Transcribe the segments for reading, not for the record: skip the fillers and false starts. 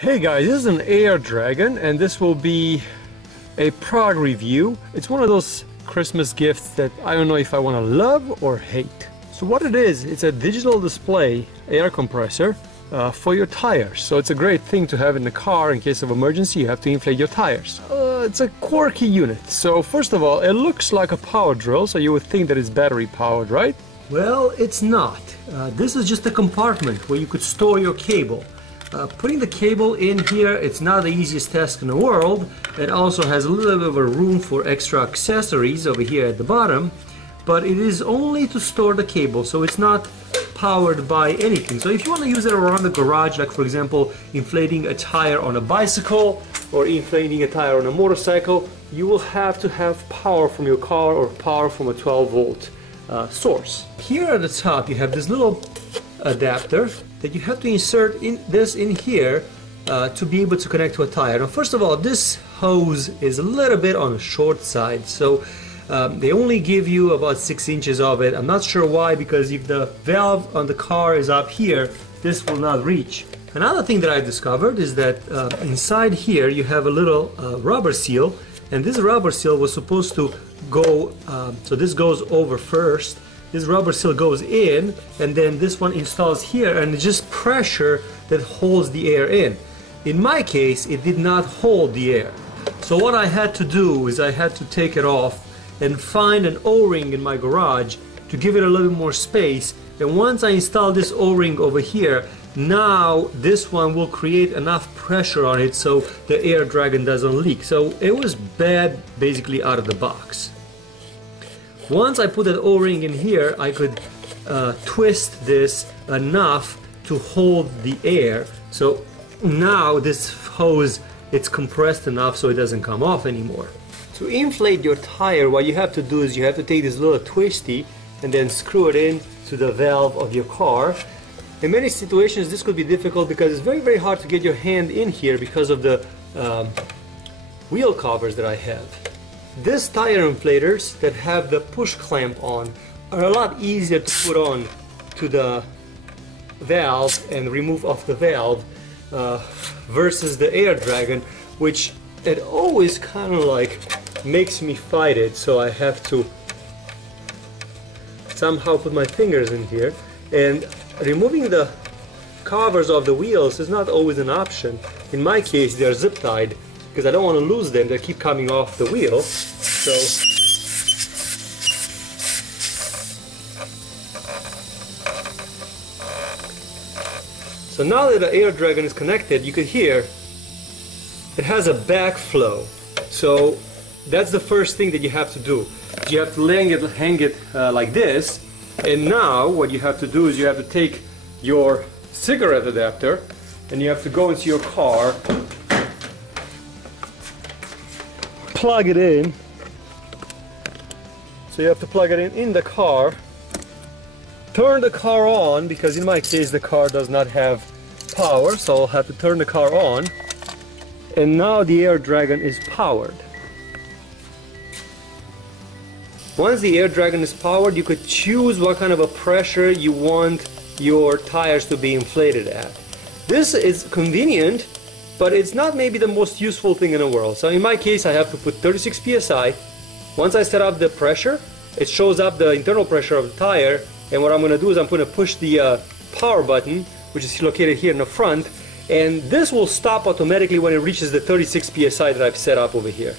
Hey guys, this is an Air Dragon and this will be a prog review. It's one of those Christmas gifts that I don't know if I want to love or hate. So what it is, it's a digital display air compressor for your tires. So it's a great thing to have in the car in case of emergency. You have to inflate your tires. It's a quirky unit. So first of all, it looks like a power drill, so you would think that it's battery powered, right? Well, it's not. This is just a compartment where you could store your cable. Putting the cable in here, it's not the easiest task in the world. It also has a little bit of a room for extra accessories over here at the bottom, but it is only to store the cable, so it's not powered by anything. So if you want to use it around the garage, like for example inflating a tire on a bicycle or inflating a tire on a motorcycle, you will have to have power from your car or power from a 12-volt source. Here at the top you have this little adapter that you have to insert in here to be able to connect to a tire. Now first of all, this hose is a little bit on the short side, so they only give you about 6 inches of it. I'm not sure why, because if the valve on the car is up here, this will not reach. Another thing that I discovered is that inside here you have a little rubber seal, and this rubber seal was supposed to go, so this goes over first. This rubber seal goes in, and then this one installs here, and it's just pressure that holds the air in. In my case, it did not hold the air. So what I had to do is I had to take it off and find an O-ring in my garage to give it a little bit more space. And once I install this O-ring over here, now this one will create enough pressure on it so the Air Dragon doesn't leak. So it was bad basically out of the box. Once I put that O-ring in here, I could twist this enough to hold the air. So now this hose, it's compressed enough so it doesn't come off anymore. To inflate your tire, what you have to do is you have to take this little twisty and then screw it in to the valve of your car. In many situations this could be difficult because it's very hard to get your hand in here because of the wheel covers that I have. These tire inflators that have the push clamp on are a lot easier to put on to the valve and remove off the valve versus the Air Dragon, which it always kind of like makes me fight it, so I have to somehow put my fingers in here, and removing the covers of the wheels is not always an option. In my case they are zip tied because I don't want to lose them. They keep coming off the wheel. So now that the Air Dragon is connected, you can hear it has a backflow. So that's the first thing that you have to do. You have to hang it like this, and now what you have to do is you have to take your cigarette adapter and you have to go into your car, plug it in. So you have to plug it in the car, turn the car on, because in my case the car does not have power, so I'll have to turn the car on, and now the Air Dragon is powered. Once the Air Dragon is powered, you could choose what kind of a pressure you want your tires to be inflated at. This is convenient, but it's not maybe the most useful thing in the world. So in my case I have to put 36 psi. Once I set up the pressure, it shows up the internal pressure of the tire, and what I'm going to do is I'm going to push the power button, which is located here in the front, and this will stop automatically when it reaches the 36 psi that I've set up over here.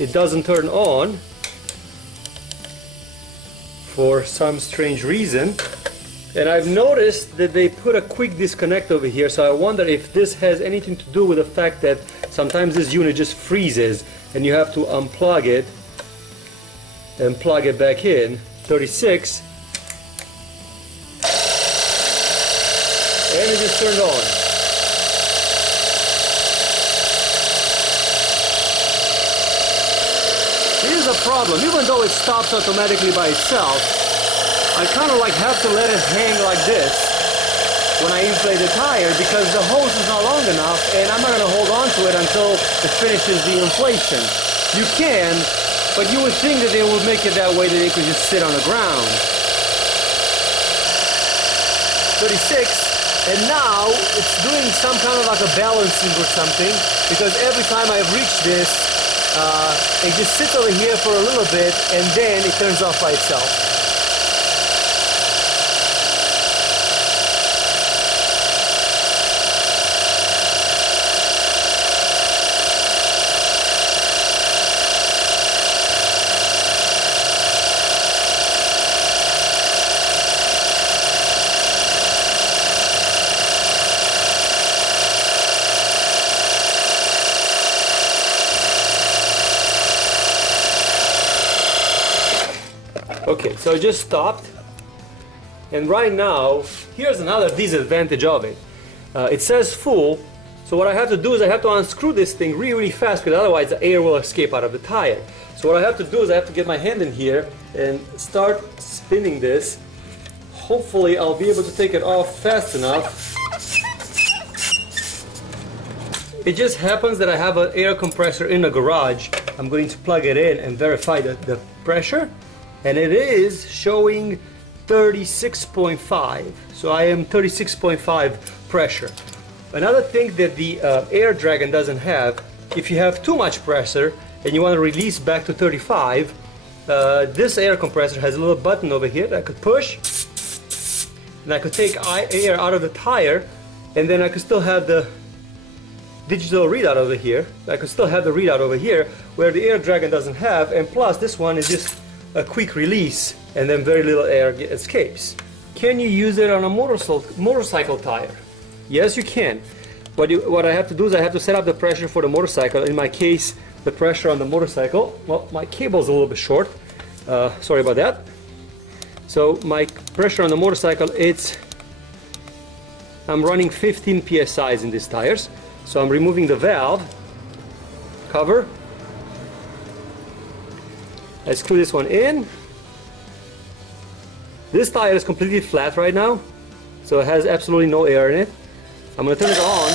It doesn't turn on for some strange reason, and I've noticed that they put a quick disconnect over here, so I wonder if this has anything to do with the fact that sometimes this unit just freezes and you have to unplug it and plug it back in. 36, and it just turned on. Here's a problem. Even though it stops automatically by itself, I kind of like have to let it hang like this when I inflate the tire, because the hose is not long enough and I'm not going to hold on to it until it finishes the inflation. You can But you would think that they would make it that way, that they could just sit on the ground. 36, and now it's doing some kind of like a balancing or something, because every time I reach this, it just sits over here for a little bit and then it turns off by itself. Okay, so it just stopped, and right now, here's another disadvantage of it. It says full, so what I have to do is I have to unscrew this thing really, really fast, because otherwise the air will escape out of the tire. So what I have to do is I have to get my hand in here and start spinning this. Hopefully I'll be able to take it off fast enough. It just happens that I have an air compressor in the garage. I'm going to plug it in and verify the pressure. And it is showing 36.5, so I am 36.5 pressure. Another thing that the Air Dragon doesn't have, if you have too much pressure and you want to release back to 35, this air compressor has a little button over here that I could push, and I could take air out of the tire, and then I could still have the digital readout over here. I could still have the readout over here, where the Air Dragon doesn't have, and plus this one is just a quick release and then very little air escapes. Can you use it on a motorcycle tire? Yes, you can. What I have to do is I have to set up the pressure for the motorcycle. In my case, the pressure on the motorcycle, well, my cable's a little bit short. Sorry about that. So my pressure on the motorcycle, I'm running 15 psi's in these tires. So I'm removing the valve cover. I screw this one in. This tire is completely flat right now, so it has absolutely no air in it. I'm going to turn it on,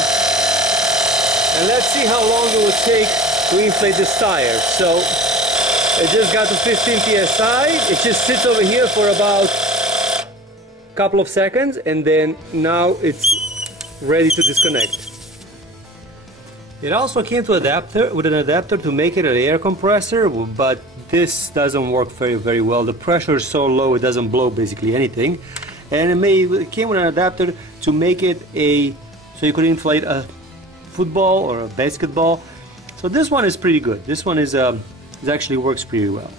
and let's see how long it will take to inflate this tire. So it just got to 15 psi. It just sits over here for about a couple of seconds, and then now it's ready to disconnect. It also came with an adapter to make it an air compressor, but this doesn't work very well. The pressure is so low it doesn't blow basically anything. And it came with an adapter to make it so you could inflate a football or a basketball. So this one is pretty good. This one is actually works pretty well.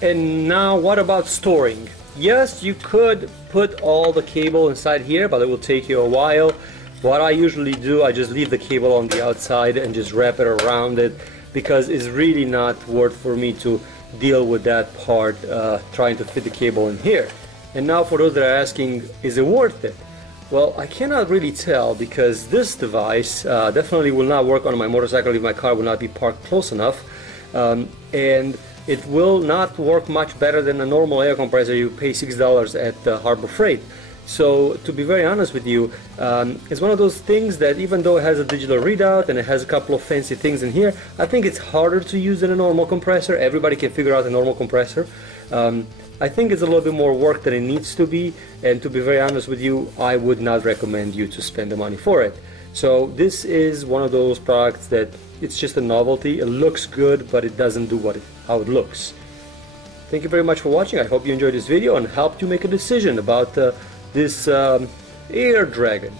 And now what about storing? Yes, you could put all the cable inside here, but it will take you a while. What I usually do, I just leave the cable on the outside and just wrap it around it, because it's really not worth for me to deal with that part, trying to fit the cable in here. And now for those that are asking, is it worth it? Well, I cannot really tell, because this device definitely will not work on my motorcycle if my car will not be parked close enough, and it will not work much better than a normal air compressor you pay $6 at Harbor Freight. So to be very honest with you, it's one of those things that even though it has a digital readout and it has a couple of fancy things in here, I think it's harder to use than a normal compressor. Everybody can figure out a normal compressor. I think it's a little bit more work than it needs to be, and to be very honest with you, I would not recommend you to spend the money for it. So this is one of those products that it's just a novelty. It looks good, but it doesn't do how it looks. Thank you very much for watching. I hope you enjoyed this video and helped you make a decision about this Air Dragon.